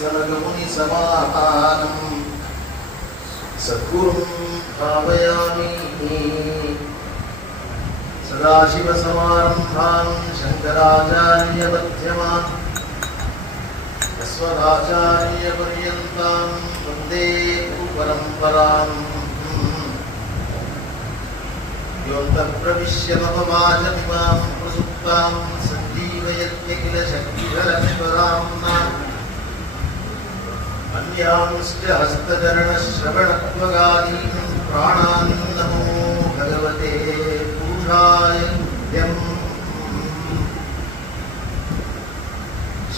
सनकमुनिसमाहानं सद्गुरुं भावयामि। सदाशिवसमारम्भां शङ्कराचार्यमध्यमाम् अस्मदाचार्यपर्यन्तां वन्दे गुरुपरम्पराम्। योऽन्तःप्रविश्य मम वाचमिमां प्रसुप्तां सञ्जीवयत्यखिल शक्तिधरश्वराम्ना अन्यांश्च हस्तचरणश्रवणत्वगादीन् प्राणान् नमो भगवते पुरुषाय तुभ्यम्।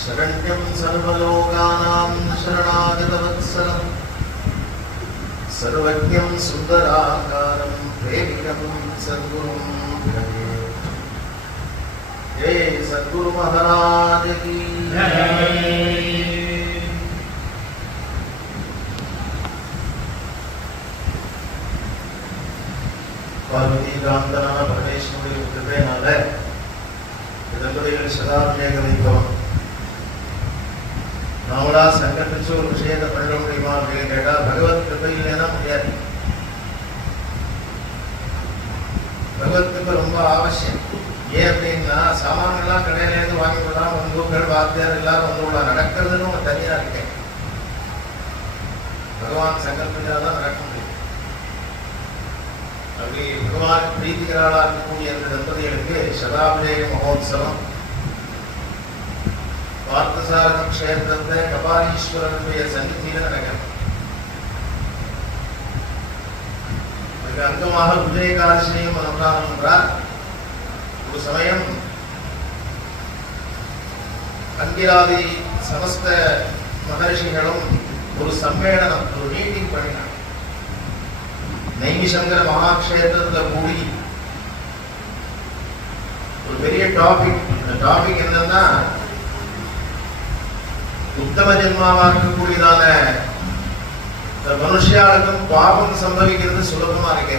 शरण्यं सर्वलोकानां शरणागतवत्सलं सर्वज्ञं सुन्दराकारं प्रेमिकं सद्गुरुं भजे। जय सद्गुरु महाराज की जय। பார்வதி காந்தனா பரமேஸ்வரி கிருபையினால தம்பதிகள் சதாபிஷேக வைப்போம். நாமளா சங்கல்பிச்சு ஒரு விஷயத்தை பண்ண முடியுமா அப்படின்னு கேட்டா பகவத் கிருபையிலேனா முடியாது. பகவத் கிருபை ரொம்ப அவசியம். ஏன் அப்படின்னா சாமான்கள்லாம் கடையிலேருந்து வாங்கி போடலாம், வந்தூர்கள் வாத்தியார் எல்லாரும் வந்து விடலாம். நடக்கிறதுன்னு ஒன்று தனியா இருக்கேன். பகவான் சங்கல்பிச்சாதான் நடக்க முடியும். அப்படி பகவான் பிரீத்திகராளா இருக்கக்கூடிய அந்த தம்பதிகளுக்கு சதாபிஷேக மகோத்சவம் பார்த்தசாரதி க்ஷேத்திரத்தை கபாலீஸ்வரனுடைய சன்னிதியில நடக்கும். அதுக்கு அங்கமாக உதயகாலசினையும் அனுஷ்டானம் என்றார். ஒரு சமயம் அங்கிராதி சமஸ்த மகர்ஷிகளும் ஒரு சம்மேளனம், ஒரு மீட்டிங் பண்ணினார். நைமிசங்கர மகாக்ஷேத்திரத்தில் கூடி ஒரு பெரிய டாபிக். அந்த டாபிக் என்னன்னா உத்தம ஜென்மாவா இருக்கக்கூடியதான இந்த மனுஷியாளுக்கும் பாபம் சம்பவிக்கிறது சுலபமா இருக்கு.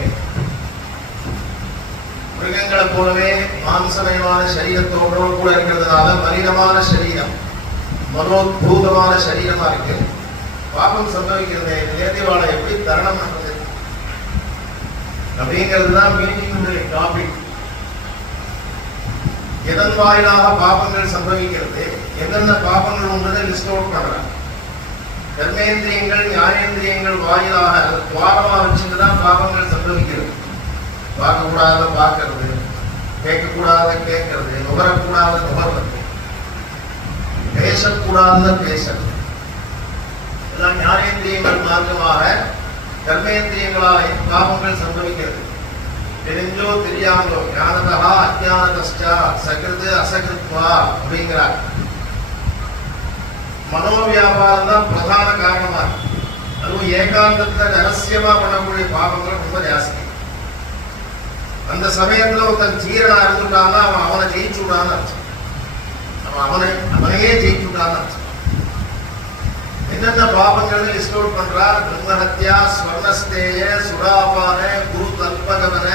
மிருகங்களை போலவே மாம்சமயமான சரீரத்தோடு கூட இருக்கிறதுனால மலினமான சரீரம், மனோத்பூதமான சரீரமா இருக்கு. பாபம் சம்பவிக்கிறது நேர்த்திவாளை எப்படி தரணம் பண்றது அப்படிங்கிறது தான் மீட்டிங்குடைய டாபிக். எதன் வாயிலாக பாபங்கள் சம்பவிக்கிறது, என்னென்ன பாபங்கள் உண்டதை லிஸ்ட் அவுட் பண்றாங்க. கர்மேந்திரியங்கள் ஞானேந்திரியங்கள் வாயிலாக துவாரமா வச்சுட்டுதான் பாபங்கள் சம்பவிக்கிறது. பார்க்கக்கூடாத பார்க்கறது, கேட்கக்கூடாத கேட்கறது, நுகரக்கூடாத நுகர்றது, பேசக்கூடாத பேசுறது, எல்லாம் ஞானேந்திரியங்கள் மார்க்கமாக கர்மேந்திரியங்களால் பாபங்கள் சம்பவிக்கிறது. தெரிஞ்சோ தெரியாமலோ, ஞானதா அஜானதா சகிருது அசகிருத்வா அப்படிங்கிறார். மனோவியாபாரம் தான் பிரதான காரணமா இருக்கு. அதுவும் ஏகாந்தத்தை ரகசியமா பண்ணக்கூடிய பாபங்கள் ரொம்ப ஜாஸ்தி. அந்த சமயத்துல ஒருத்தன் சீரனா இருந்துட்டான்னா அவன் அவனை ஜெயிச்சு விடான்னு அர்த்தம். அவனையே ஜெயிச்சு விடான்னு அர்த்தம். என்னென்ன பாபங்கள் லிஸ்ட் அவுட் பண்றார். பிரம்மஹத்யா, ஸ்வர்ணஸ்தேய, சுராபான, குரு தல்பகவன,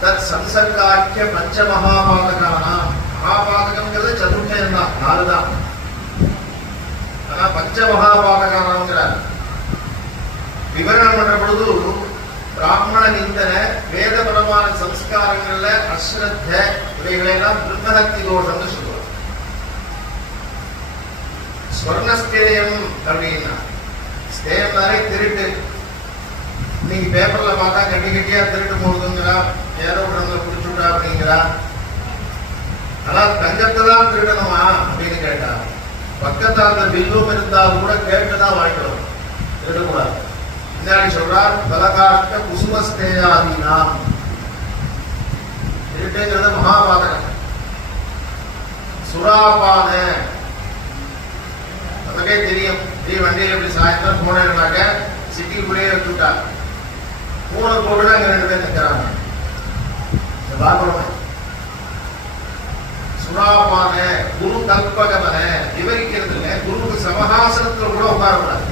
தத் சம்சர்காக்கிய பஞ்ச மகாபாதகான. மகாபாதகம்ங்கிறது சதுர்த்தயம் தான், 4 தான். ஆனா பஞ்ச மகாபாதகானாங்கிறார். விவரணம் பண்ற பொழுது பிராமண நிந்தன, வேதபரமான சம்ஸ்காரங்கள்ல அஸ்ரத்த, இவைகளெல்லாம் பிரம்மஹத்தி தோஷம்னு சொல்லுவார். ஸ்வர்ணஸ்தேயம் அப்படின்னா ஸ்தேயம்னாலே திருட்டு. இன்னைக்கு பேப்பர்ல பார்த்தா கட்டி கட்டியா திருட்டு போடுதுங்கிறா, ஏதோ உடம்புல பிடிச்சுட்டா அப்படிங்கிறா. ஆனா தங்கத்தை தான் திருடணுமா அப்படின்னு கேட்டா, பக்கத்தால பில்லும் இருந்தாலும் கூட கேட்டுதான் வாங்கிக்கணும், திருடக்கூடாது. பின்னாடி சொல்றார் பலகாட்ட குசுமஸ்தேயாதீனா. திருட்டுங்கிறது மகாபாதகம். சுராபான நமக்கே தெரியும். வண்டியில் எப்படி சாயந்தரம் போனாக்க சிட்டிக்குள்ளேயே வச்சுட்டா, பூனை போட்டு அங்க 2 பேர் நிற்கிறாங்க. சுறாபான, குரு கல்பகமன விவரிக்கிறது இல்லை. குருவுக்கு சமஹாசனத்துல கூட உட்காரக்கூடாது.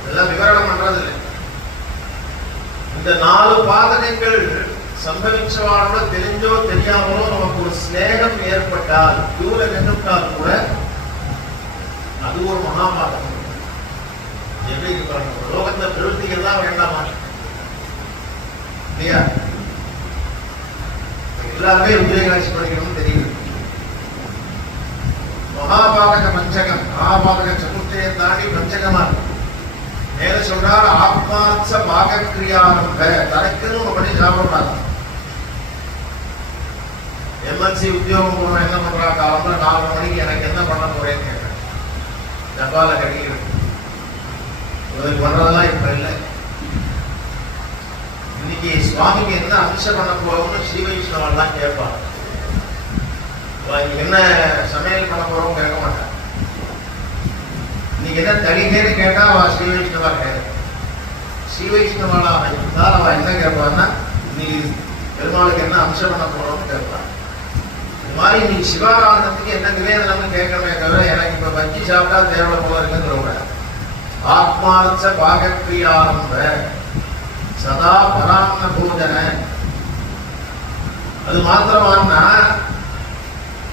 இதெல்லாம் விவரணம் பண்றது இல்லை. இந்த 4 பாதகங்கள் சம்பவிச்சவானோட தெரிஞ்சோ தெரியாமலோ நமக்கு ஒரு ஸ்நேகம் ஏற்பட்டால், தூர நின்றுட்டால் கூட அது மகாபாரதம். எப்படி இருப்பாங்க லோகத்தை பிரவൃத்திகள் தான் வேண்டாமா இல்லையா? எல்லாருமே உதயகாட்சி படிக்கணும்னு தெரியுது. மகாபாரத பஞ்சகம், மகாபாரத சதுர்த்தியை தாண்டி பஞ்சகமா மேல சொல்றார் ஆத்மார்த்த பாகக்கிரியாரம்ப. தனக்குன்னு ஒரு படி சாப்பிடக்கூடாது. எம்என்சி உத்தியோகம் போறவன் என்ன பண்றா? காலம்புல 4 மணிக்கு எனக்கு என்ன பண்ண போறேன்னு கேட்கிறேன். டப்பால கட்டிக்கிட்டு இவருக்கு பண்றதெல்லாம் இப்ப இல்லை. இன்னைக்கு சுவாமிக்கு என்ன அம்சம் பண்ண போறோம்னு ஸ்ரீ வைஷ்ணவெல்லாம் கேட்பாங்க. என்ன சமையல் பண்ண போறோம் கேட்க மாட்டான். இன்னைக்கு என்ன தடிக்கேன்னு கேட்டா அவ ஸ்ரீ வைஷ்ணவா கிடையாது. ஸ்ரீ வைஷ்ணவாளா இருந்தால் அவ என்ன கேட்பான்னா இன்னைக்கு பெருமாளுக்கு என்ன அம்சம் பண்ண போறோம்னு கேட்பான். இந்த மாதிரி இன்னைக்கு சிவாராதனத்துக்கு என்ன நிவேதனம்னு கேட்கணுமே தவிர எனக்கு இப்ப பஜ்ஜி சாப்பிட்டா தேவை போல இருக்குங்கிற ஆத்மார்த்த பாகக்கிரியாரம்ப சதா பராம போஜன. அது மாத்திரமானா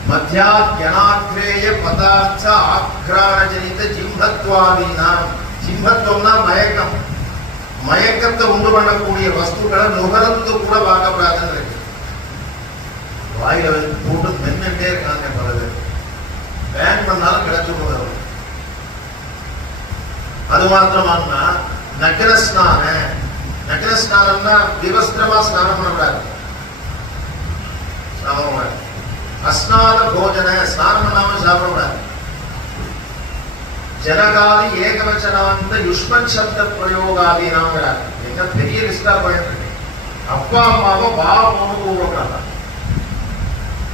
மத்தியாத்யனாத்ரேய பதார்த்த ஆக்ரானஜனித ஜிம்பத்வாதீனாம். ஜிம்பத்துவம்னா மயக்கம். மயக்கத்தை உண்டு பண்ணக்கூடிய வஸ்துக்களை நுகர்ந்து கூட பார்க்கப்படாதுன்னு இருக்கு. வாயில போட்டு மென்னுட்டே இருக்காங்க பல பேர். பேன் பண்ணாலும் கிடைச்சு போதும். அது மாத்திரமானா நகரஸ்நான. நகரஸ்நானம்னா விவஸ்திரமா ஸ்நானம் பண்ணக்கூடாது. அஸ்நாத போஜன, ஸ்நானம் பண்ணாம சாப்பிடக்கூடாது. ஜனகாதி ஏகவச்சனாந்த யுஷ்மத் சப்த பிரயோகாதி நாங்கிறார். என்ன பெரிய லிஸ்டா போயிட்டு அப்பா அம்மாவை பாவம் கூப்பிடுறாங்க.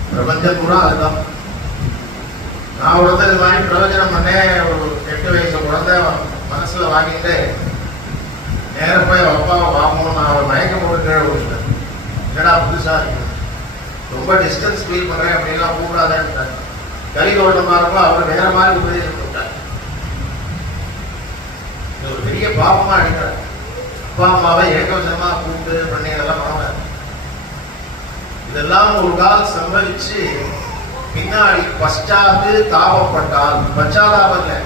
பிரபஞ்சம் கூட அதுதான். நான் ஒருத்தர் இது மாதிரி பிரவச்சனம் பண்ணேன். ஒரு 8 வயசு குழந்தை மனசுல வாங்கிட்டு நேர போய் அப்பாவை பாவம் நான் அவர் மயக்கம் போட்டு விடுறேன். என்னடா புதுசா இருக்கு, ரொம்ப டிஸ்டன்ஸ் ஃபீல் பண்றேன் அப்படின்லாம் கூப்பிடாதேன்னு கலிதோட்டம் பாருப்போ அவர் வேற மாதிரி உபதேசம் கொடுத்தார். இது ஒரு பெரிய பாவமா அடிக்கிறார். அப்பா அம்மாவை ஏகவசனமா கூப்பிட்டு பண்ணி அதெல்லாம் பண்ணாரு. இதெல்லாம் ஒரு கால் சம்பவிச்சு பின்னாடி பஷ்டாது தாபப்பட்டால், பச்சாதாபம் இல்லை,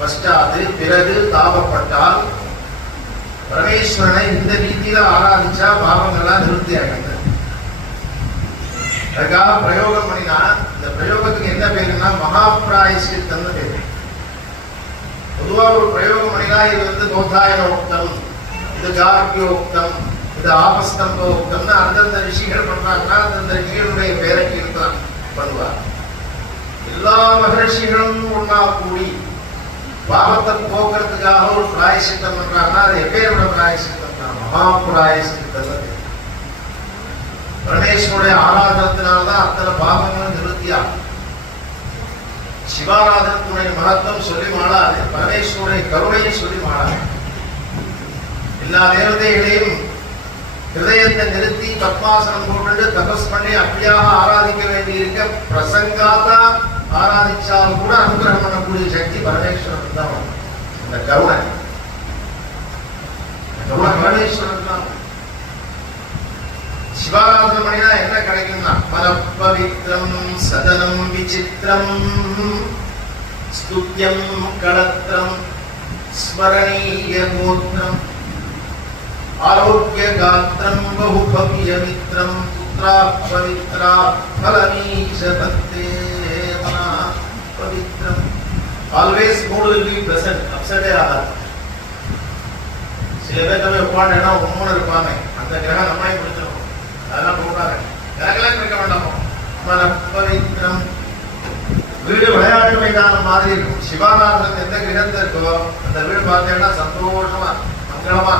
பஷ்டாது பிறகு தாபப்பட்டால் பரமேஸ்வரனை இந்த ரீதியில ஆராதிச்சா பாவங்கள்லாம் நிவர்த்தி ஆகின்றது. அதுக்காக பிரயோகம் பண்ணினா இந்த பிரயோகத்துக்கு என்ன பேருன்னா மகாபிராயசித்தம்னு பேரு. பொதுவா ஒரு பிரயோகம் பண்ணினா இது கோதாயனோக்தம், இது கார்கியோக்தம், இது ஆபஸ்தம்போக்தம்னு அந்தந்த ரிஷிகள் பண்றாங்கன்னா அந்தந்த ரிஷிகளுடைய பேரைக்கு இருக்கலாம் பண்ணுவார். எல்லா மகரிஷிகளும் ஒன்னா கூடி பாவத்தை போக்குறதுக்காக ஒரு பிராயசித்தம் பண்றாங்கன்னா அது எப்பேரோட பிராயசித்தம் தான்? மகாபிராயசித்தம். பரமேஸ்வருடைய ஆராதனத்தினால்தான் அத்தனை பாவங்களும் நிவர்த்தியா. சிவாராதனத்துடைய மகத்துவம் சொல்லி மாளாது, பரமேஸ்வருடைய கருணையை சொல்லி மாளாது. எல்லா தேவதைகளையும் ஹிருதயத்தை நிறுத்தி பத்மாசனம் போட்டு தபஸ் பண்ணி அப்படியாக ஆராதிக்க வேண்டியிருக்க பிரசங்காதா ஆராதிச்சாலும் கூட அனுகிரகம் பண்ணக்கூடிய சக்தி பரமேஸ்வரன் தான். இந்த கருணை பரமேஸ்வரன் தான். சிவாராதனம் பண்ணினா என்ன கிடைக்கும்னா பரப்பவித்ரம் சதனம் விசித்திரம் ஸ்துத்யம் களத்திரம் ஸ்மரணீய கோத்ரம் ஆரோக்கிய காத்திரம் பகுபவ்ய மித்ரம் புத்ரா பவித்ரா பலமீஷ பக்தே மனா பவித்ரம். Always mood will be present. அப்செட்டே ஆகாது. சில பேர் நம்ம உட்காந்துனா உண்மைன்னு இருப்பாங்க. அந்த கிரகம் நம்மளே கொடுத்துருவோம். அதெல்லாம் போட்டாங்க. கிரகெல்லாம் இருக்க வேண்டாமோ. பவித்ரம். வீடு விளையாட்டு மைதானம் மாதிரி இருக்கும். சிவாராதனம் எந்த கிரகத்தில் இருக்கோ அந்த வீடு பார்த்தீங்கன்னா சந்தோஷமா மங்களமா.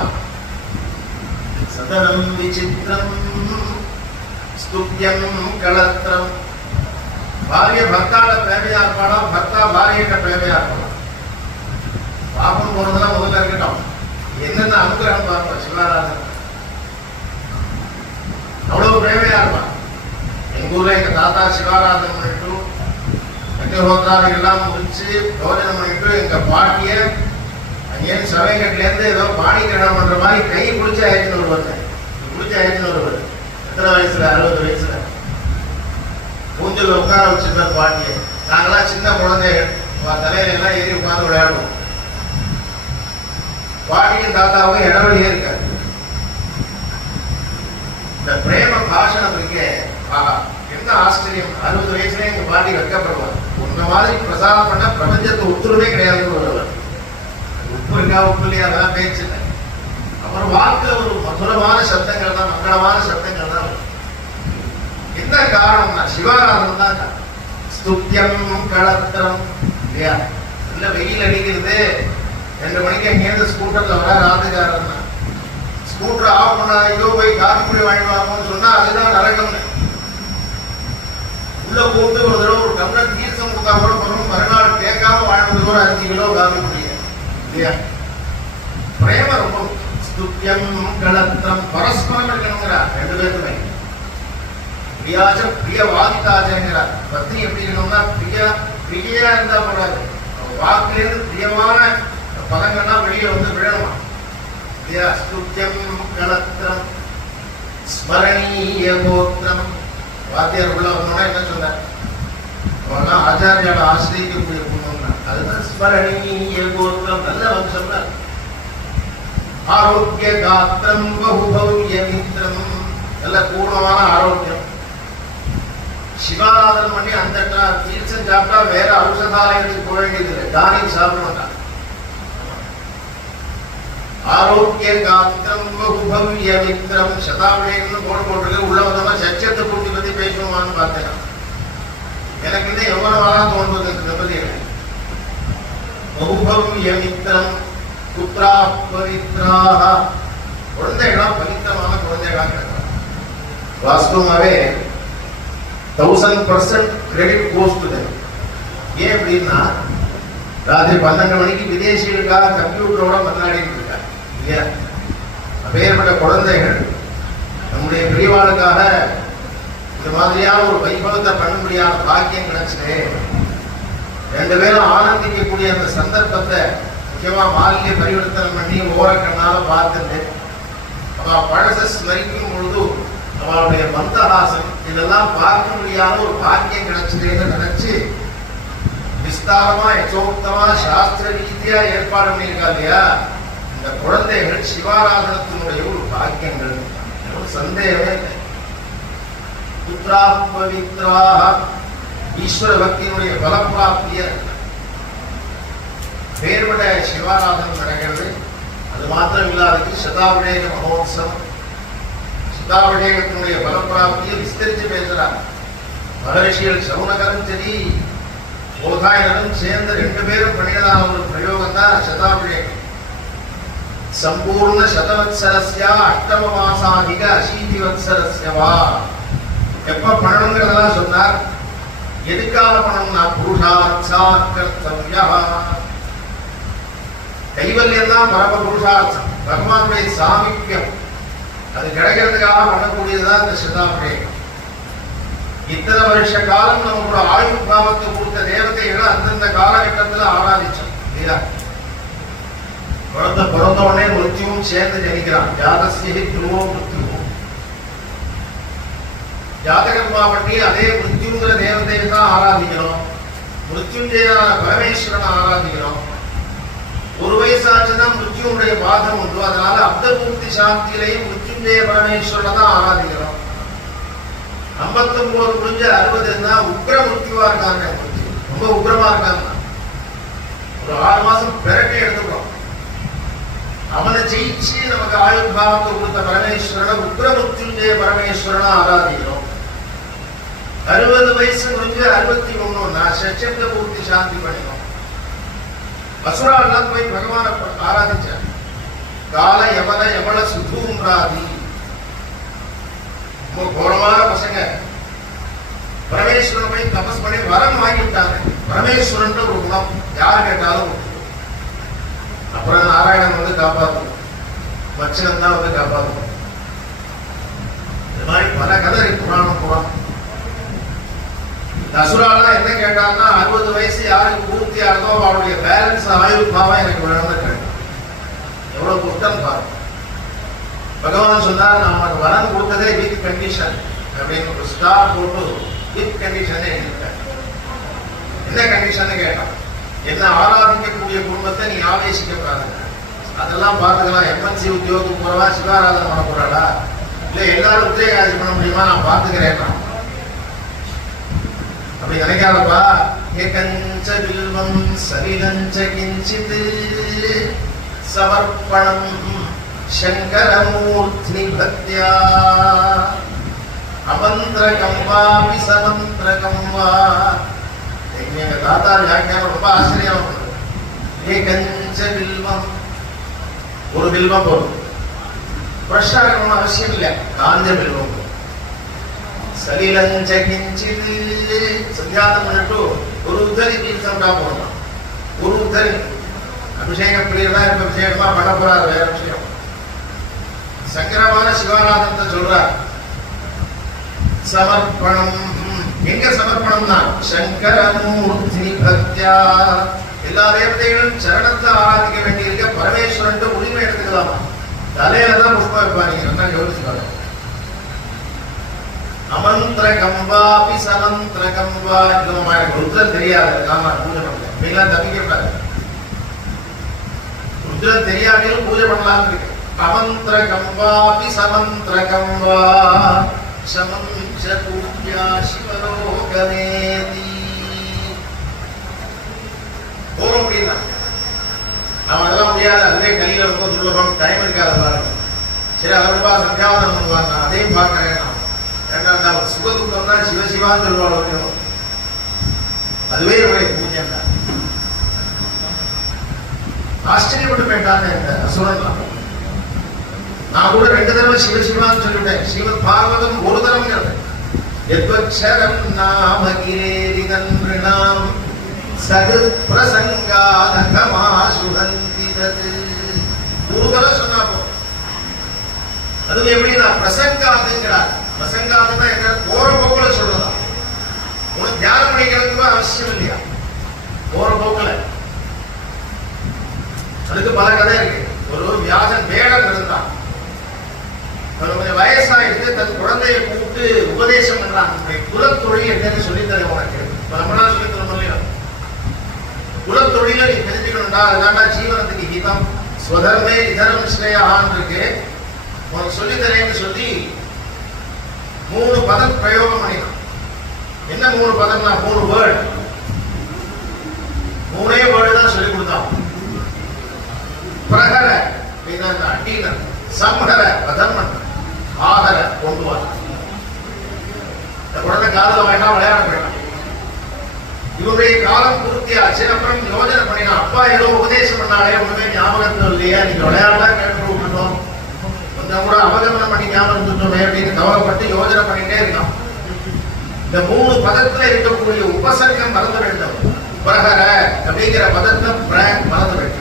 சதனம் விசித்திரம் ஸ்துத்யம் களத்திரம். பாரிய பக்தாட பிரேமையா இருப்பாடா, பக்தா பாரியட்ட பிரேமையா இருப்பாடா. பாப்பம் போறதெல்லாம் முதல்ல இருக்கட்டும். என்னென்ன அனுகிரகம் பார்ப்போம். சிவாராதனம் அவ்வளவு பிரேமையா இருப்பான். எங்க ஊர்ல எங்க தாத்தா சிவாராதனம் பண்ணிட்டு அக்னிஹோத்ராதி எல்லாம் முடிச்சு போஜனம் பண்ணிட்டு எங்க பாட்டிய அங்கேயும் சபைக்கட்டுல இருந்து ஏதோ பாணி கிரகணம் பண்ற மாதிரி கை பிடிச்ச ஆயிடுச்சுன்னு வருவாங்க. பிடிச்ச ஆயிடுச்சுன்னு வருவாரு. எத்தனை வயசுல? 60 வயசுல. பூஞ்சல் உட்கார வச்சிருந்த பாட்டிய. நாங்கெல்லாம் சின்ன குழந்தைகள் தலையில எல்லாம் ஏறி உட்கார்ந்து விளையாடுவோம். பாட்டியும் தாத்தாவும் இடவெளியே இருக்காது. இந்த பிரேம பாஷணம் இருக்கே, என்ன ஆச்சரியம்! 60 வயசுல எங்க பாட்டி வெட்கப்படுவார். உங்க மாதிரி பிரசாதம் பண்ண பிரபஞ்சத்தை உத்துருவே கிடையாதுன்னு வருவார். உப்பு இருக்கா உப்பு இல்லையா அதெல்லாம் பேச்சு. அவர் வாக்குல ஒரு மதுரமான சப்தங்கள் தான், மங்களமான சப்தங்கள் தான். என்ன காரணம்னா சிவாராதனம் தான். ஸ்துத்தியம் களத்திரம் இல்லையா? இல்ல வெயில் அடிக்கிறது, 2 மணிக்கு எங்கேருந்து ஸ்கூட்டர்ல வர ராத்துக்காரன் ஸ்கூட்டர் ஆஃப் பண்ண ஐயோ போய் காஃபி குடி வாங்கிடுவாங்கன்னு சொன்னா அதுதான் நரகம்னு. உள்ள கூப்பிட்டு ஒரு தடவை ஒரு டம்ளர் தீர்த்தம் கொடுத்தா கூட போறோம். மறுநாள் கேட்காம வாழ்ந்தது ஒரு 5 கிலோ காஃபி குடிய இல்லையா? பிரேம ரொம்ப ஸ்துத்தியம் களத்திரம் பரஸ்பரம் இருக்கணுங்கிறார் 2 பேருக்குமே. பிரியாச்ச பிரிய வாதிதாச்சங்கிறார். பத்தி எப்படி இருக்கணும்னா பிரியா இருந்தா போடாது, வாக்குலேருந்து பிரியமான பதங்கள்லாம் வெளியே வந்து விழணுமா. ஸ்துத்தியம் களத்திரம் ஸ்மரணீய கோத்திரம். வாத்தியார் உள்ள வந்தோம்னா என்ன சொன்னார்? அவெல்லாம் ஆச்சாரியோட ஆசிரியக்கூடிய பொண்ணு. அதுதான் ஸ்மரணீய கோத்திரம், நல்ல வம்சம். ஆரோக்கிய காத்திரம் பகுபவ்ய மித்திரம், நல்ல பூர்ணமான ஆரோக்கியம். சிவாராதனம் பண்ணி அந்த தீர்த்தம் சாப்பிட்டா வேற ஔஷதாலயத்துக்கு போக வேண்டியதில்லை, தானியம் சாப்பிட மாட்டான். ஆரோக்கிய காத்திரம் பகுபவ்ய மித்திரம். சதாவிடைன்னு போட்டிருக்கு. உள்ள வந்தமா சச்சத்தை பூர்த்தி பத்தி பேசுவோமான்னு பார்த்தேன். எனக்கு இந்த எவ்வளவு தோன்றது இந்த பத்தி. பகுபவ்ய மித்திரம் புத்ரா பவித்ராக, குழந்தைகளா பவித்திரமான குழந்தைகளா கிடைக்கிறாங்க. வாஸ்தவமாவே 1000% கிரெடிட் கோஸ் டு देम. ஏன் அப்படின்னா ராத்திரி 12 மணிக்கு விதேசிகளுக்காக கம்ப்யூட்டரோட மன்னாடிட்டு இருக்காங்க இல்லையா? அப்பேற்பட்ட குழந்தைகள் நம்முடைய பிரிவாளுக்காக இந்த மாதிரியான ஒரு வைபவத்தை பண்ண முடியாத பாக்கியம் கிடைச்சது. 2 பேரும் ஆனந்திக்கக்கூடிய அந்த சந்தர்ப்பத்தை முக்கியமா மாலிய பரிவர்த்தனம் பண்ணி ஓரக்கண்ணால பார்த்துட்டு அவ பழச ஸ்மரிக்கும் பொழுது அவளுடைய மந்தஹாசம் இதெல்லாம் பார்க்க முடியாத ஒரு பாக்கியம் கிடைச்சதுன்னு நினைச்சு விஸ்தாரமா யசோக்தமா சாஸ்திர ரீதியா ஏற்பாடு பண்ணியிருக்கா இல்லையா? இந்த குழந்தைகள் சிவாராதனத்தினுடைய ஒரு பாக்கியங்கள், ஒரு சந்தேகமே இல்லை. புத்ரா பவித்ராக, ஈஸ்வர பக்தியினுடைய பலப்பிராப்திய பேர்பட சிவாராதனம் நடக்கிறது. அது மாத்திரம் இல்லாதது சதாபிஷேக மகோத்சவம். சதாபிஷேகத்தினுடைய பலப்பிராப்தியை விஸ்தரித்து பேசுறார் மகரிஷிகள். சவுனகரும் சரி போதாயனரும் சேர்ந்த 2 பேரும் பண்ணினதான ஒரு பிரயோகம் தான் சதாபிஷேகம். சம்பூர்ண சதவத்சரஸ்யா அஷ்டம மாசாதிக அசீதி வத்சரஸ்யவா. எப்ப பண்ணணுங்கிறதெல்லாம் சொன்னார். எதுக்காக பண்ணணும்னா புருஷார்த்தாத் கர்த்தவ்யா. கைவல்யம் தான் பரம புருஷார்த்தம், பகவானுடைய சாமீபியம். அது கிடைக்கிறதுக்காக பண்ணக்கூடியதுதான் இந்த சதாபிஷேகம். இத்தனை வருஷ காலம் நம்மளோட ஆயுள் பாவத்தை கொடுத்த தேவதைகளை அந்தந்த காலகட்டத்தில் ஆராதிச்சோம் இல்லையா? குழந்தை பிறந்த உடனே மிருத்யுவும் சேர்ந்து ஜனிக்கிறான். ஜாதஸ்ய துருவோ மிருத்யுவும். ஜாதகர்மா பண்ணி அதே மிருத்யுங்கிற தேவதையை தான் ஆராதிக்கிறோம். மிருத்யுஞ்சயனான பரமேஸ்வரனை ஆராதிக்கிறோம். 1 வயசாச்சுன்னா மிருத்யுடைய பாதம் உண்டு. அதனால அப்தபூர்த்தி சாந்தியிலையும் மிருத்யுஞ்சய பரமேஸ்வரனை தான் ஆராதிக்கிறோம். 59 முடிஞ்ச 60 உக்ர மிருத்யுவா இருக்காங்க. ரொம்ப உக்ரமா இருக்காங்க. ஒரு 6 மாசம் பிறகு எடுத்துக்கிறோம். அவனை ஜெயிச்சு நமக்கு ஆயுள் பாவத்தை கொடுத்த பரமேஸ்வரனை உக்ர மிருத்யுஞ்சய பரமேஸ்வரனை ஆராதிக்கிறோம். 60 வயசு முடிஞ்சு 61 சச்சப்த பூர்த்தி சாந்தி பண்ணினோம். அசுராலாம் போய் பகவானை ஆராதிச்சார். கால யவன யவள சுதூம்ராதி. கோரமான பசங்க பரமேஸ்வரன் போய் தபஸ் பண்ணி வரம் வாங்கிட்டாங்க. பரமேஸ்வரன் ஒரு குணம் யாரு கேட்டாலும். அப்புறம் நாராயணன் வந்து காப்பாற்றும், பட்சணம் தான் வந்து காப்பாற்றும். இது மாதிரி பல கதை இருக்கு புராணம். அசுராலாம் என்ன கேட்டாங்கன்னா 60 வயசு யாருக்கு பூர்த்தி ஆகுதோ அவருடைய பேலன்ஸ் ஆயுள் பாவம் எனக்கு வேணும்னு கேட்டான். எவ்வளவு குற்றம் பாருங்க. பகவான் சொன்னார், நான் உனக்கு வரம் கொடுத்ததே வித் கண்டிஷன் அப்படின்னு ஒரு ஸ்டார் போட்டு வித் கண்டிஷன் எழுதிட்டார். என்ன கண்டிஷன் கேட்டான்? என்ன ஆராதிக்கக்கூடிய குடும்பத்தை நீ ஆவேசிக்கப்படாது. அதெல்லாம் பார்த்துக்கலாம். எம்என்சி உத்தியோகம் போறவா சிவாராதனை பண்ண போறாடா, இல்ல எல்லாரும் உத்தியோகாதி பண்ண முடியுமா, நான் பார்த்துக்கிறேன். அப்படி நினைக்காதப்பா. ஏகஞ்ச வில்வம் சலிலஞ்ச கிஞ்சித் சமர்ப்பணம் சங்கரமூர்த்தி பக்தியா அமந்திரகம் வா விசமந்திரகம் வா. எங்க தாத்தா வியாக்கியானம் ரொம்ப ஆச்சரியமா பண்ணுது. ஏகஞ்ச வில்வம், ஒரு வில்வம் போதும். ஃப்ரெஷ்ஷா இருக்கணும்னு அவசியம் இல்லை, காஞ்ச வில்வம். சலிலஞ்ச கிஞ்சித் சந்தியாதம் பண்ணிட்டு ஒரு உத்தரி தீர்த்தம்டா போடணும். ஒரு உத்தரி அபிஷேகம் பிரியதா இப்ப அபிஷேகமா பண்ண போறாரு, வேற விஷயம். சங்கரமான சிவாராதனத்தை சொல்றார். சமர்ப்பணம், எங்க சமர்ப்பணம்னா சங்கரமூர்த்தி பக்தியா. எல்லா தேவதைகளும் சரணத்தை ஆராதிக்க வேண்டியிருக்க பரமேஸ்வரன் உரிமை எடுத்துக்கலாமா? தலையில தான் புஷ்பம் வைப்பாங்க, நல்லா யோசிச்சு. அமந்திரகம் வாபி சமந்திரகம் வா. ருத்ரன் தெரியாது, ஆமா பூஜை பண்ணல. நீங்களாம் தப்பிக்கப்படாது. ருத்ரன் தெரியாமையும் பூஜை பண்ணலாம் இருக்கு. அமந்திரகம் வாபி சமந்திரகம் வா சமஞ்ச பூஜ்யா சிவலோகமேதி. போக முடியல, அவன் அதெல்லாம் முடியாது. அதுவே கலியில ரொம்ப துர்லபம், டைம் இருக்காது பாருங்க. சரி அவருப்பா சந்தியாவதனம் பண்ணுவாங்க, அதையும் பார்க்கிறேன். ரெண்டாம் சுக துக்கம் தான் சிவசிவான்னு சொல்லுவாங்க. அதுவே என்னுடைய பூஜை தான். ஆச்சரியப்பட்டு போயிட்டாங்க இந்த அசுரன். நான் கூட 2 தடவை சிவசிவான்னு சொல்லிவிட்டேன். ஸ்ரீமத் பாகவதம் ஒரு தடவை எத்வக்ஷரம் நாம கிரேரிதன்றிணாம் சகத் பிரசங்காதகமாசுஹந்திதது. ஒரு தடவை சொன்னா போதும். அது எப்படின்னா பிரசங்காதுங்கிறார். பிரசங்காதுன்னா என்ன? போற போக்குல சொல்றதா. உனக்கு தியானம் பண்ணிக்கிறதுக்கு அவசியம் இல்லையா? போற போக்குல. அதுக்கு பல கதை இருக்கு. ஒரு வியாசன் வேடம் இருந்தான். கொஞ்சம் வயசாயிட்டு தன் குழந்தையை கூப்பிட்டு உபதேசம் பண்றான். குலத்தொழில் என்னன்னு சொல்லித்தரேன் உனக்கு. நம்மளா சொல்லித்தர முடியும். குலத்தொழில நீ தெரிஞ்சுக்கணும்டா, அதான்டா ஜீவனத்துக்கு ஹிதம். ஸ்வதர்மே இதரம் ஸ்ரேயான்னு இருக்கு, உனக்கு சொல்லித்தரேன்னு சொல்லி 3 பதம் பிரயோகம் பண்ணினான். என்ன 3 பதம்னா 3 வேர்டு. 3 வேர்டு தான் சொல்லி கொடுத்தான். பிரகர அட்டீனர், சம்ஹர வதம், ஆகர கொண்டு வர. இந்த குழந்தை காதல வேண்டாம், விளையாட வேண்டாம். இவருடைய காலம் பூர்த்தி ஆச்சு. அப்புறம் யோஜனை பண்ணினா, அப்பா ஏதோ உபதேசம் பண்ணாலே ஒண்ணுமே ஞாபகத்தில் இல்லையா, நீங்க விளையாடலாம் கேட்டு விட்டுட்டோம், கொஞ்சம் கூட அவகமனம் பண்ணி ஞாபகம் இருந்துட்டோமே அப்படின்னு கவலைப்பட்டு யோஜனை பண்ணிட்டே இருக்கான். இந்த 3 பதத்துல இருக்கக்கூடிய உபசர்க்கம் மறந்து வேண்டும். பிரகர அப்படிங்கிற பதத்தை மறந்து வேண்டும்.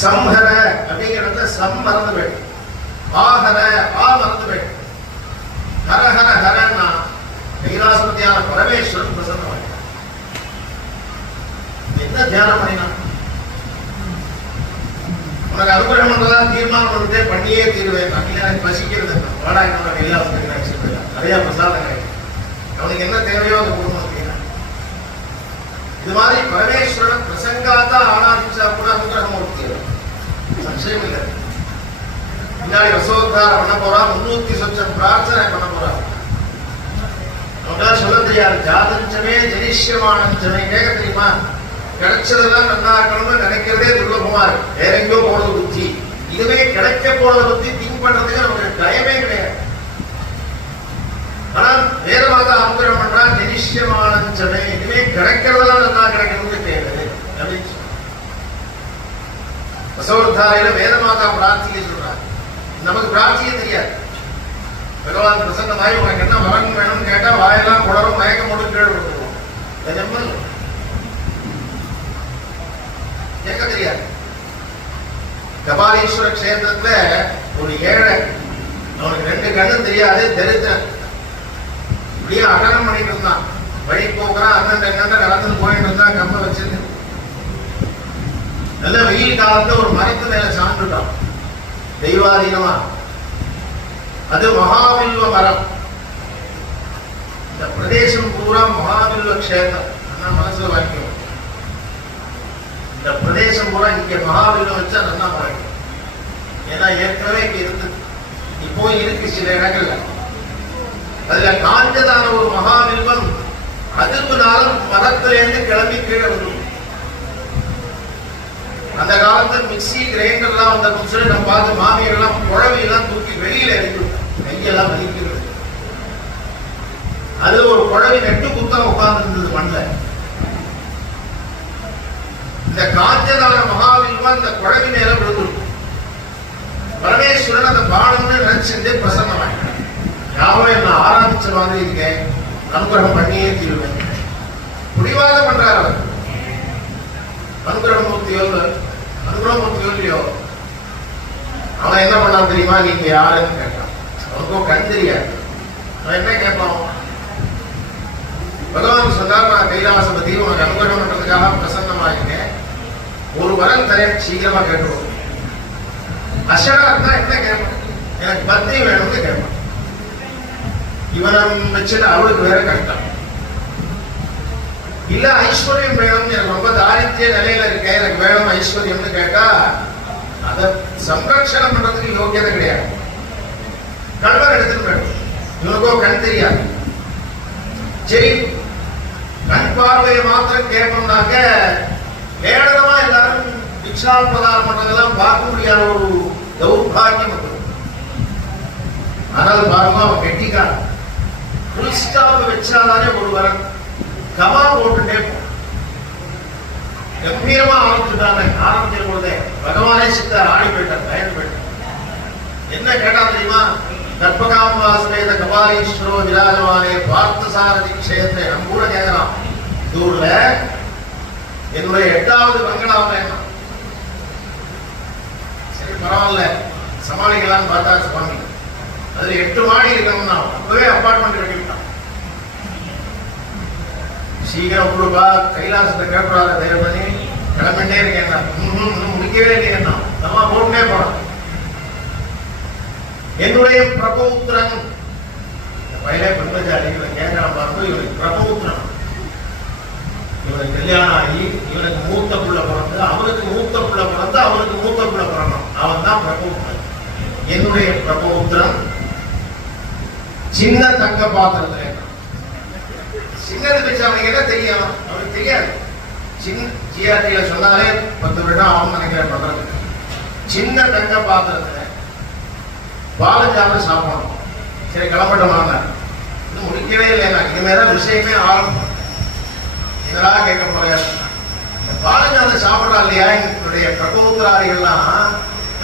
சம்ஹர அப்படிங்கிறத சம் மறந்து வேண்டும். ஆஹர ஆ மறந்து வேண்டும். ஹரஹர ஹரன்னா கைலாசபதியான பரமேஸ்வரன் பிரசன்னமாய் என்ன தியானம் பண்ணினா உனக்கு அனுகிரகம் பண்றதா தீர்மானம் பண்ணிட்டே பண்ணியே தீர்வேன். எனக்கு பசிக்கிறது வாடாங்க கைலாசபதி நிறைய பிரசாதம் அவனுக்கு என்ன தேவையோ அதை கொடுக்கணும். இது மாதிரி பரமேஸ்வரன் பிரசங்காத்தா ஆராதிச்சா கூட அனுகிரகம் மூர்த்தி சம்சயம் இல்லை. பின்னாடி ரசோத்தாரம் பண்ண போறா, 300 சொச்சம் பிரார்த்தனை பண்ண போறா. அவங்களால சொல்ல தெரியாது. ஜாதஞ்சமே ஜனிஷ்யமானஞ்சமே கேட்க தெரியுமா? கிடைச்சதெல்லாம் நல்லா இருக்கணும்னு நினைக்கிறதே துர்லபமா இருக்கு. வேற எங்கேயோ போறது புத்தி. இதுவே கிடைக்க போறத பத்தி திங்க் பண்றதுக்கு நமக்கு டைமே கிடையாது. ஆனா வேற மாதா அனுகிரகம் பண்றா, ஜனிஷ்யமானஞ்சமே இதுவே கிடைக்கிறதெல்லாம் நல்லா கிடைக்கணும்னு தேவை அப்படின்னு வசவர்தாரையில வேதமாதா பிரார்த்தியை சொல்றாங்க. நமக்கு பிரார்த்தியே தெரியாது. பகவான் பிரசன்னமாய் உனக்கு என்ன வரன் வேணும்னு கேட்டா வாயெல்லாம் குளரும் மயக்கம் போட்டு கீழே விடுவோம். கேட்க தெரியாது. கபாலீஸ்வர கஷேத்திரத்துல ஒரு ஏழை, அவனுக்கு 2 கண்ணும் தெரியாது, தரித்திரன். இப்படியே அகனம் பண்ணிட்டு இருந்தான். வழி போக்குறான், அண்ணன் நடந்து போயிட்டு இருந்தான் கம்ப வச்சிருந்து. நல்ல வெயில் காலத்துல ஒரு மரத்து மேல சாப்பிட்டுட்டான் தெய்வாதீனமா. அது மகாவில்வ மரம். இந்த பிரதேசம் பூரா மகாவில்வ கஷேத்திரம். மனசுல வாங்கிக்கணும். பிரதேசம் பூரா இங்க மகாவில்வம் வச்சா நல்லா முளைக்கும். ஏன்னா ஏற்கனவே இங்க இருந்து இப்போ இருக்கு சில இடங்கள்ல. அதுல காஞ்சதான ஒரு மகாவில்வம் அதிர்வுனாலும் மரத்திலேருந்து கிளம்பி கீழே வந்து அந்த காலத்தில் மிக்சி கிரைண்டர்லாம் வந்த புதுசுல நம்ம பார்த்து மாமியெல்லாம் குழவையெல்லாம் தூக்கி வெளியில எடுத்துட்டோம். கையெல்லாம் வலிக்கிறது. அது ஒரு குழவி நெட்டு குத்தம் உட்கார்ந்து இருந்தது மண்ணில். இந்த காஞ்சதான மகாவில்வம் இந்த குழவி மேல விழுந்துருக்கும். பரமேஸ்வரன் அந்த பாலம்னு நினைச்சிட்டு பிரசன்னமாயிட்டார். யாரும் என்ன ஆராதிச்ச மாதிரி இருக்கேன், அனுகிரகம் பண்ணியே தீருவேன். முடிவாதம் பண்றாரு அவர். அனுகிரகமூர்த்தியோ இல்லையோ அவன் என்ன பண்ணான் தெரியுமா? நீங்க யாருன்னு கேட்டான். அவனுக்கும் கண் தெரியாது. அவன் என்ன கேட்பான்? பகவான் சொன்னார், நான் கைலாசபதி உனக்கு அனுகிரகம் பண்றதுக்காக பிரசன்னமாயிருக்கேன், ஒரு வரல் தரேன், சீக்கிரமா கேட்டுருவோம். அஷரா இருந்தா என்ன கேட்பான்? எனக்கு பக்தி வேணும்னு கேட்பான். இவனை வச்சுட்டு அவளுக்கு வேற கஷ்டம் இல்ல. ஐஸ்வர்யம் வேணும், எனக்கு ரொம்ப தாரித்ய நிலையில இருக்கேன், எனக்கு வேணும் ஐஸ்வர்யம்னு கேட்டா அதை சம்ரட்சணம் பண்றதுக்கு யோகியதை கிடையாது. கல்வர் எடுத்துட்டு வேணும். இவனுக்கோ கண் தெரியாது. சரி, கண் பார்வையை மாத்திரம் கேட்போம்னாக்க வேடனமா எல்லாரும் பிக்ஷாபதாரம் பண்றதெல்லாம் பார்க்க முடியாத ஒரு தௌர்பாகியம் இருக்கும். ஆனால் பாருங்க, அவன் கெட்டிக்காரன். புல் ஸ்டாப் வச்சாதானே ஒரு வரன் கமா போட்டுட்டே போ. கம்பீரமா ஆரம்பிச்சுட்டாங்க. ஆரம்பிக்கிற பொழுதே பகவானே சித்தார் ஆடி போயிட்டார், பயந்து போயிட்டார். என்ன கேட்டா தெரியுமா? கற்பகாம்பாசமேத கபாலீஸ்வரோ விராஜமானே பார்த்தசாரதி க்ஷேத்திரே. நம்ம கூட கேட்கலாம், இந்த ஊர்ல என்னுடைய 8வது பங்களாம என்ன? சரி பரவாயில்ல, சமாளிக்கலாம்னு பார்த்தா சுவாமி அதுல 8 மாடி இருக்கணும்னா அப்பவே அப்பார்ட்மெண்ட் கட்டிவிட்டான். சீக்கிரம் கொடுப்பா, கைலாசத்தை கேட்கக்கூடாத தயவு பண்ணி கிளம்பிட்டே இருக்கேன். முடிக்கவே இல்லையா? நம்ம போட்டுனே போறோம். என்னுடைய பிரபௌத்திரன் பயிலே பிரம்மச்சாரி கேட்கலாம் பார்த்து, இவனுக்கு பிரபௌத்திரன், இவனுக்கு கல்யாணம் ஆகி இவனுக்கு மூத்த புள்ள பிறந்து அவனுக்கு மூத்த புள்ள பிறந்து அவனுக்கு மூத்த புள்ள பிறந்தான். அவன் தான் பிரபௌத்திரன். என்னுடைய பிரபௌத்திரன் சின்ன தங்க பாத்திரத்துல. சின்னது வச்சு அவனுக்கு என்ன தெரியும்? அவனுக்கு தெரியாது. ஜிஆர்டியில சொன்னாலே 10 வருடம் அவன் நினைக்கிறேன் பண்றது. சின்ன தங்க பாத்திரத்துல பாலஞ்சாம சாப்பிடணும். சரி கிளம்பட்டோம். இன்னும் முடிக்கவே இல்லைன்னா இனிமேதான் விஷயமே ஆரம்பம். இதெல்லாம் கேட்க போறாரு. பாலஞ்சாம சாப்பிடறா இல்லையா? என்னுடைய பிரபோத்திராரிகள்லாம்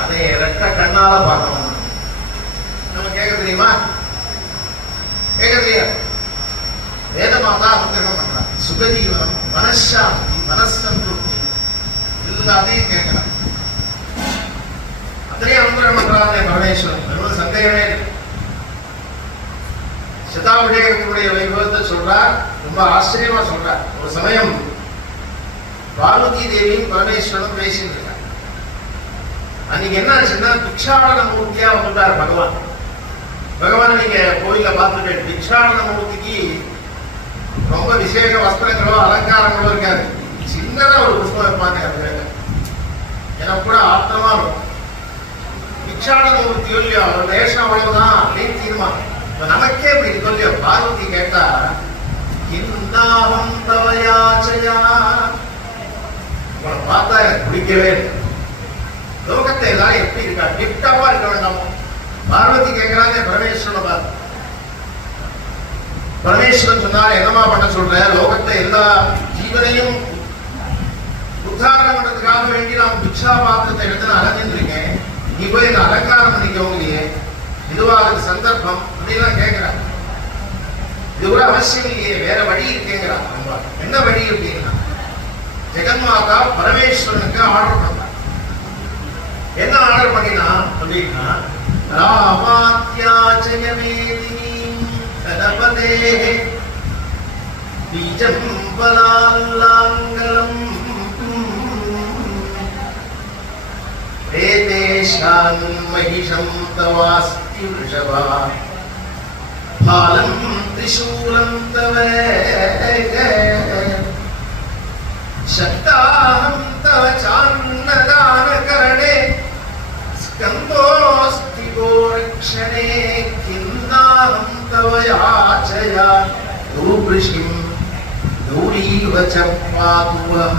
அதை ரெட்ட கண்ணால பார்க்கணும். நம்ம கேட்க தெரியுமா? கேட்க தெரியாது. வேதமாதா அனுகிரகம் பண்றான். சுகஜீவனம், மனசாந்தி, மனசந்திருப்தி எல்லாத்தையும் கேட்கலாம். அத்தனையும் அனுகிரகம் பண்றாங்க பரமேஸ்வரன். அது சந்தேகமே இல்லை. சதாபிஷேகத்தினுடைய வைபவத்தை சொல்றார். ரொம்ப ஆச்சரியமா சொல்றார். ஒரு சமயம் பார்வதி தேவியும் பரமேஸ்வரனும் பேசிட்டு இருக்கார். அன்னைக்கு என்ன ஆச்சுன்னா, பிக்ஷாடன மூர்த்தியா வந்துட்டார் பகவான். பகவான் நீங்க கோயில பார்த்துட்டு, பிக்ஷாடன மூர்த்திக்கு ரொம்ப விசேஷ வஸ்திரங்களோ அலங்காரங்களோ இருக்காது. சின்னதா ஒரு புஷ்பம் வைப்பாங்க. எனக்கு கூட ஆத்திரமா இருக்கும். பிக்ஷாடன மூர்த்தி இல்லையோ, அவர் வேஷம் அவ்வளவுதான் அப்படின்னு தீர்மானம். நமக்கே இப்படி சொல்லியோ. பார்வதி கேட்டா, கிந்தாகம் தவயாச்சயா, உங்களை பார்த்தா எனக்கு பிடிக்கவே இல்லை. லோகத்தை எல்லாரும் எப்படி இருக்கா? கிஃப்டாவா இருக்க வேண்டாமோ? பார்வதி கேட்கிறாங்க பரமேஸ்வரனை பார்த்து. பரமேஸ்வரன் சொன்னார், என்னமா பண்ண சொல்ற? லோகத்தை எல்லா ஜீவனையும் உத்தாரணம் பண்றதுக்காக வேண்டி நான் பிக்ஷா பாத்திரத்தை எடுத்து அலைஞ்சிருக்கேன். நீ போய் என்ன அலங்காரம் பண்ணிக்கவும் இல்லையே, இதுவா அதுக்கு சந்தர்ப்பம் அப்படின்லாம் கேட்கிறார். இது கூட அவசியம் இல்லையே, வேற வழி இருக்கேங்கிறார். என்ன வழி அப்படின்னா, ஜெகன்மாதா பரமேஸ்வரனுக்கு ஆர்டர் பண்ணார். என்ன ஆர்டர் பண்ணினா அப்படின்னா, ராமாத்யாச்சயமேதினி தனபதே பீஜம் பலால்லாங்கலம் வேதேஷான் மகிஷம் தவாஸ்தி வ்ருஷபா பாலம் திரிசூலம் தவ शक्ताहं तव चान्नदान करणे स्कंदोऽस्ति गोरक्षणे किन्नाहं तव याचया दूवृषिं दूरीव च पातु वः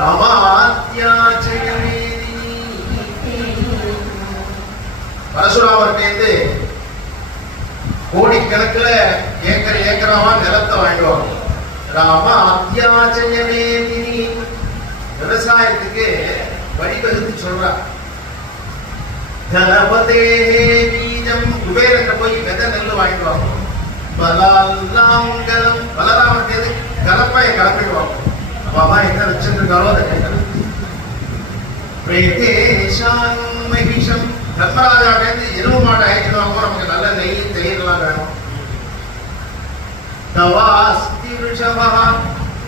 रामात्याचयने பரசுராமர்கிட்டேருந்து கோடிக்கணக்கில் ஏக்கர் ஏக்கராமா நிலத்தை வாங்கிடுவாங்க. ராம அத்தியாச்சயமே விவசாயத்துக்கு வழிவகுத்து சொல்றார். கணபதே பீஜம் குபேரன் போய் விதை நெல் வாங்கிடுவாங்க. பலாங்கலம் பலராமர்கிட்ட கலப்பாயை கலப்பிடுவாங்க. அப்பா என்ன வச்சிருக்காரோ அதை கேட்கறது. பிரேதேஷான் மகிஷம் தர்மராஜா எருவு மாட்டை அழைக்கணும். நமக்கு நல்ல நெய் தயிர்லாம் வேணும்.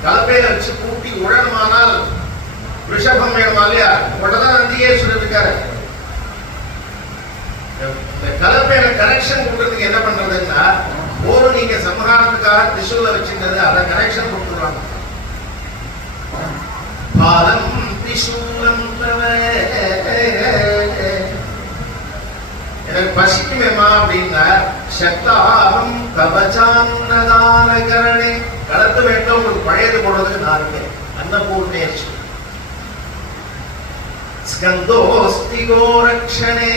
கலப்பையில வச்சு கூட்டி உழணுமானால் ரிஷபம் வேணுமா இல்லையா? உடனே நந்திகேஸ்வரர் இருக்காரு. இந்த கலப்பையில கனெக்ஷன் கொடுக்கறதுக்கு என்ன பண்றதுன்னா ஒரு நீங்க சம்ஹாரத்துக்காக திரிசூல வச்சிருந்தது அதை கனெக்ஷன் கொடுத்துருவாங்க. பாலம் திரிசூலம் எனக்கு பசிக்குமேமா அப்படின்னா சக்தாகம் கவச்சான்னதான கரணே கலத்து வேண்டும். உங்களுக்கு பழையது போடுறதுக்கு நான் இருக்கேன். அன்னபூர்ணேஸ்வரி ஸ்கந்தோஸ்தி கோரக்ஷணே.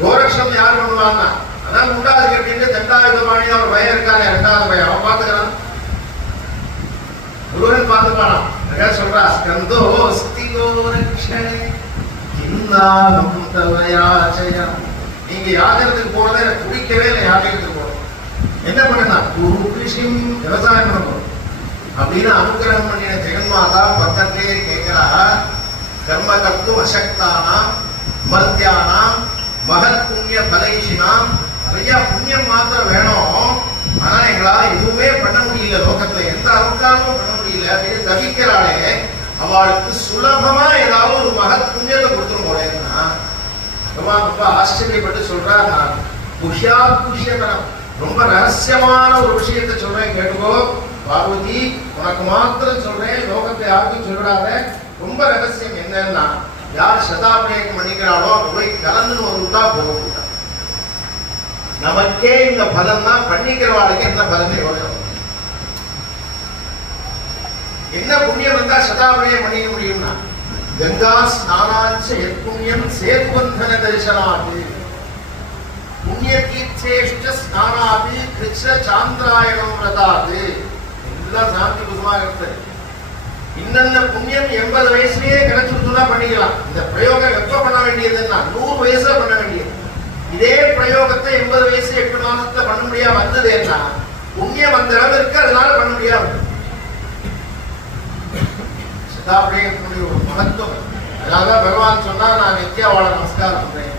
கோரக்ஷம் யார் பண்ணுவாங்க? அதான் உண்டாது கேட்டீங்க. தண்டாயுதபாணி அவர் பயம் இருக்கானே, இரண்டாவது பயம் அவன் பார்த்துக்கிறான். முருகன் பார்த்துப்பானா? சொல்றா ஸ்கந்தோஸ்தி கோரக்ஷணே கின்னாகம் தவ யாச்சயா. நீங்க யாகத்துக்கு போறதை குடிக்கவே இல்லை. யாகத்துக்கு போறோம் என்ன பண்ணா குரு கிருஷிம் விவசாயம் பண்ண போறோம் அப்படின்னு அனுகிரகம் பண்ணின ஜெகன்மாதா பக்கத்திலே கேட்கிறா. கர்ம கர்த்தும் அசக்தானாம் மர்த்தியானாம் மகத் புண்ணிய பலைஷினாம். நிறைய புண்ணியம் மாத்திரம் வேணும். ஆனா எங்களால எதுவுமே பண்ண முடியல. லோகத்துல எந்த அனுகாரமும் பண்ண முடியல அப்படின்னு தவிக்கிறாளே அவளுக்கு சுலபமா ஏதாவது ஒரு மகத் புண்ணியத்தை கொடுத்துரும் போலேன்னா ரொம்ப ஆச்சரியப்பட்டு சொல்றார். நான் புஷ்யதனம் ரொம்ப ரகசியமான ஒரு விஷயத்தை சொல்றேன் கேட்டுக்கோ பார்வதி. உனக்கு மாத்திரம் சொல்றேன், லோகத்தை யாருக்கும் சொல்றாத. ரொம்ப ரகசியம் என்னன்னா யார் சதாபிஷேகம் பண்ணிக்கிறாளோ போய் கலந்துன்னு ஒரு விட்டா போகும். நமக்கே இந்த பலன் தான், பண்ணிக்கிறவாளுக்கு என்ன பலனை யோசனை. என்ன புண்ணியம் வந்தா சதாபிஷேகம் பண்ணிக்க முடியும்னா கங்கா ஸ்நானாச்ச புண்ணியம் சேதுபந்தன தரிசனாது புண்ணிய தீர்த்தேஷ்ட ஸ்நானாது கிருஷ்ண சாந்திராயணம் விரதாது. எல்லாம் சாந்தி புதுமாக இருக்குது. இன்னென்ன புண்ணியம் 80 வயசுலயே கிடைச்சிருந்தா பண்ணிக்கலாம். இந்த பிரயோகம் எப்ப பண்ண வேண்டியதுன்னா 100 வயசுல பண்ண வேண்டியது. இதே பிரயோகத்தை 80 வயசு 8 மாசத்துல பண்ண முடியாம வந்தது என்ன புண்ணியம் அந்த அளவிற்கு அதனால பண்ண முடியாது. சதாபிஷேகத்தினுடைய ஒரு மகத்துவம். அதனாலதான் பகவான் சொன்னா நான் நித்யாவாள நமஸ்காரம் பண்றேன்.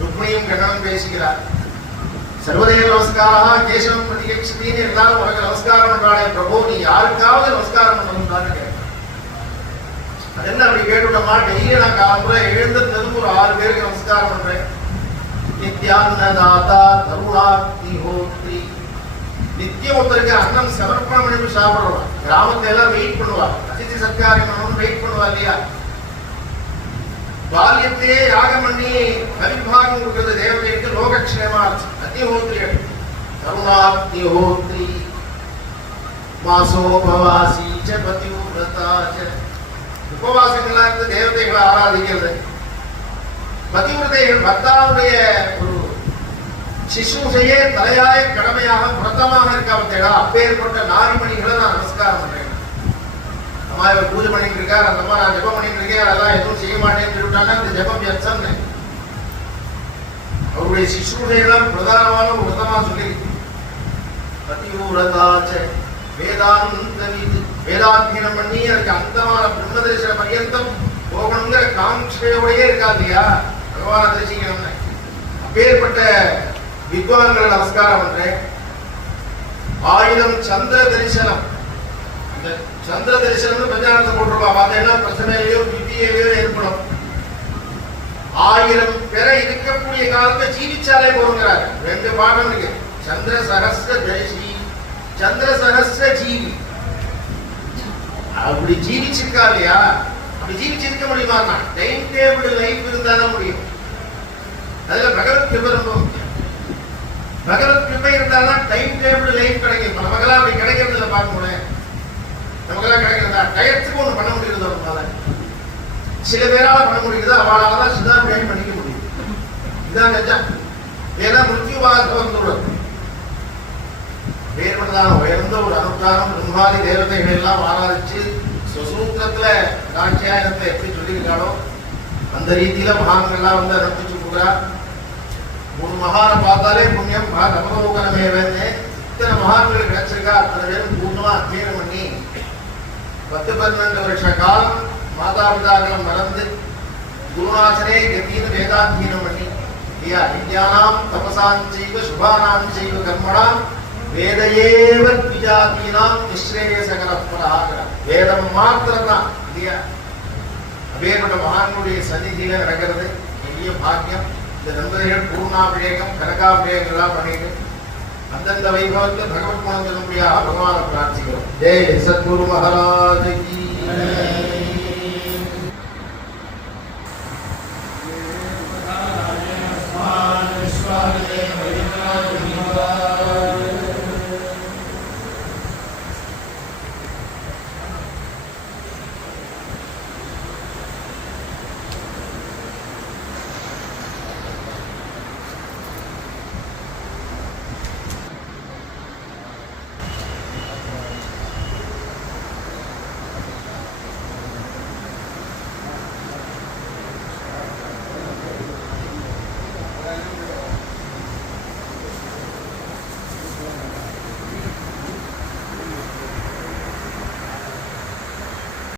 ருக்மிணியும் கண்ணனும் பேசுகிறார். சர்வதேவ நமஸ்காரா கேசவம் பிரதிகட்சின்னு எல்லாரும் உனக்கு நமஸ்காரம் பண்றாளே பிரபு, நீ யாருக்காவது நமஸ்காரம் பண்ணணும்னு கேட்க. அது என்ன அப்படி கேட்டுவிட்டோமா? டெய்லி நான் காலம்புற எழுந்ததுக்கு ஒரு 6 பேருக்கு நமஸ்காரம் பண்றேன். நித்யான்னதாதா தருணாக்னிஹோத்ரி. நித்தியம் ஒருத்தருக்கு அன்னம் சமர்ப்பணம் பண்ணி சாப்பிடுவான். கிராமத்துல எல்லாம் வெயிட் பண்ணுவாங்க. அதிதி சத்காரம் பண்ணணும் வெயிட் பண்ணுவா இல்லையா? பால்யத்தையே யாகம் பண்ணி கவிபாகம் கொடுக்கிறது தேவதைக்கு லோகக்ஷேமார்த்தம். அக்னிஹோத்ரி தருணாக்னிஹோத்ரி மாசோபவாசி ச பதிவ்ரதா ச. உபவாசங்களா இருந்து தேவதைகளை ஆராதிக்கிறது. பதிவிரதைகள் பக்தாவுடைய ஒரு சிசுசையே தலையாய கடமையாக விரதமாக இருக்காமத்தேடா. அப்பேற்பட்ட நாரிமணிகளை நான் நமஸ்காரம் பண்றேன். அம்மா இவர் பூஜை பண்ணிட்டு இருக்கார், அந்த அம்மா நான் ஜெபம் பண்ணிட்டு இருக்கேன், அதெல்லாம் எதுவும் செய்ய மாட்டேன்னு சொல்லிட்டாங்க. அந்த ஜெபம் வியர்த்தம். அவருடைய சிசுசையெல்லாம் பிரதானமான ஒரு விரதமா சொல்லி பதிவிரதாச்ச வேதாந்த வேதாத்தியனம் பண்ணி அதுக்கு அந்தமான பிரம்ம தரிசன பரியந்தம் போகணுங்கிற காட்சியோடயே இருக்கா இல்லையா? பகவான தரிசிக்கணும்னு அப்பேற்பட்ட வித்வான்களை நமஸ்காரம் பண்றேன். 1000 சந்திர தரிசனம். இந்த சந்திர தரிசனம் பஞ்சானத்தை போட்டிருப்பா. பார்த்தீங்கன்னா பிரச்சனையிலையோ பிபிஏலையோ ஏற்படும். 1000 பேரை இருக்கக்கூடிய காலத்தை ஜீவிச்சாலே போகிறார். 2 பாடம் இருக்கு. சந்திர சகஸ்ர தரிசி, சந்திர சகஸ்ர ஜீவி. அப்படி ஜீவிச்சிருக்கா இல்லையா? அப்படி ஜீவிச்சிருக்க முடியுமா? டைம் டேபிள் லைஃப் இருந்தாதான் முடியும். அதுல பகவத் கிருபை ரொம்ப முக்கியம். பகவத் கிருபை இருந்தாதான் டைம் டேபிள் லைஃப் கிடைக்கும். நமக்கெல்லாம் அப்படி கிடைக்கிறது இல்லை. பார்க்கணும், நமக்கெல்லாம் கிடைக்கிறதா? டயத்துக்கு ஒண்ணு பண்ண முடியுது. ஒரு சில பேரால பண்ண முடியுது, அவளால தான் சிதாபிரியம் பண்ணிக்க முடியும். இதுதான் நிஜம். ஏன்னா மிருத்யுவாசம் வந்துள்ளது. வேறுபட்டதான உயர்ந்த ஒரு அனுஷ்டானம் பிரம்மாதி தேவதைகள் எல்லாம் ஆராதிச்சு சுசூத்திரத்துல காட்சியாயனத்தை எப்படி சொல்லியிருக்காளோ அந்த ரீதியில மகான்கள்லாம் வந்து அனுப்பிச்சு கொடுக்குறா. ஒரு மகானை பார்த்தாலே புண்ணியம் நவலோகனமே வேணே. இத்தனை மகான்கள் கிடைச்சிருக்கா. அத்தனை பேரும் பூர்ணமா அத்தியனம் பண்ணி 10-12 வருஷ காலம் மாதா பிதாக்களும் மறந்து குருநாசனே கத்தின்னு வேதாத்தியனம் பண்ணி வித்யானாம் தபசாம் செய்வ சுபானாம் செய்வ கர்மணாம் வேதையேவ விஜாதீனாம் நிஸ்ரேயசகரப்பராக. வேதம் மாத்திரம் தான் இல்லையா? அப்பேற்பட்ட மகான்களுடைய சந்நிதியில நடக்கிறது பெரிய பாக்கியம். இந்த நண்பர்கள் பூர்ணாபிஷேகம் கனகாபிஷேகங்கள்லாம் பண்ணிட்டு அந்தந்த வைபவத்தில் பகவத் மந்திரமுடியாக பகவானை பிரார்த்திக்கிறோம். ஜெய் சத்குரு மகாராஜ் கி.